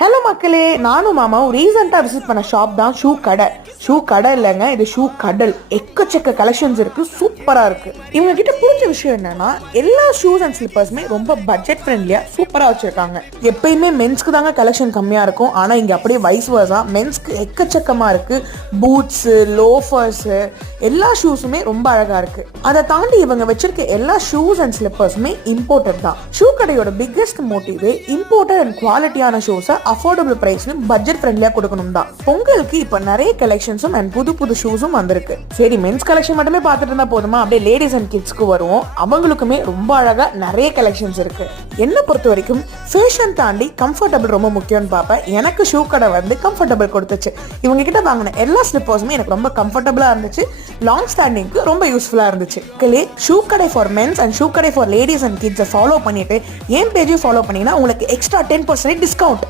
Hello மக்களே, நானும் மாமாவும் ரீசெண்டாக விசிட் பண்ண ஷாப் தான் ஷூ கடை. ஷூ கடை இல்லைங்க, இது ஷூ கடல். எக்கச்சக்க கலெக்ஷன்ஸ் இருக்கு, சூப்பரா இருக்கு. இவங்க கிட்ட புரிஞ்ச விஷயம் என்னன்னா, எல்லா ஷூஸ் அண்ட் ஸ்லிப்பர்ஸுமே ரொம்ப பட்ஜெட் ஃப்ரெண்ட்லியா சூப்பரா வச்சிருக்காங்க. எப்பயுமே மென்ஸ்க்கு தாங்க கலெக்ஷன் கம்மியா இருக்கும், ஆனா இங்க அப்படியே வைஸ் வர்ஸா மென்ஸ்க்கு எக்கச்சக்கமா இருக்கு. பூட்ஸ், லோஃபர்ஸ், எல்லா ஷூஸுமே ரொம்ப அழகா இருக்கு. அதை தாண்டி இவங்க வச்சிருக்க எல்லா ஷூஸ் அண்ட் ஸ்லிப்பர்ஸுமே இம்போர்ட்டட் தான். ஷூ கடையோட பிக்கெஸ்ட் மோட்டிவே இம்போர்ட்டட் அண்ட் குவாலிட்டியான ஷூஸை அஃபோர்டபுள் பிரைஸ்லயும் பட்ஜெட் ஃப்ரெண்ட்லியா கொடுக்கணும் தான். பொங்கலுக்கு இப்ப நிறைய கலெக்ஷன்ஸும் அண்ட் புது புது ஷூஸும் வந்திருக்கு. சரி, மென்ஸ் கலெக்ஷன் மட்டுமே பார்த்துட்டு இருந்தா போதுமா? அப்படியே லேடிஸ் அண்ட் கிட்ஸ்க்கு வருவோம். அவங்களுக்குமே ரொம்ப அழகா நிறைய கலெக்ஷன்ஸ் இருக்கு. என்ன பொறுத்த வரைக்கும் ஃபேஷன் தாண்டி கம்ஃபர்டபுள் ரொம்ப முக்கியம்னு பார்ப்பேன். எனக்கு ஷூ கடை வந்து கம்ஃபர்டபுள் கொடுத்துச்சு. இவங்க கிட்ட வாங்கின எல்லா ஸ்லிப்பர்ஸுமே எனக்கு ரொம்ப கம்ஃபர்டபுளா இருந்துச்சு. லாங் ஸ்டாண்டிங்க்கு ரொம்ப யூஸ்ஃபுல்லா இருந்துச்சு. ஷூ கடை ஃபார் மென்ஸ் அண்ட் ஷூ கடை ஃபார் லேடிஸ் அண்ட் கிட்ஸை ஃபாலோ பண்ணிட்டு என் பேஜையும் ஃபாலோ பண்ணீங்கன்னா உங்களுக்கு எக்ஸ்ட்ரா 10% டிஸ்கவுண்ட்.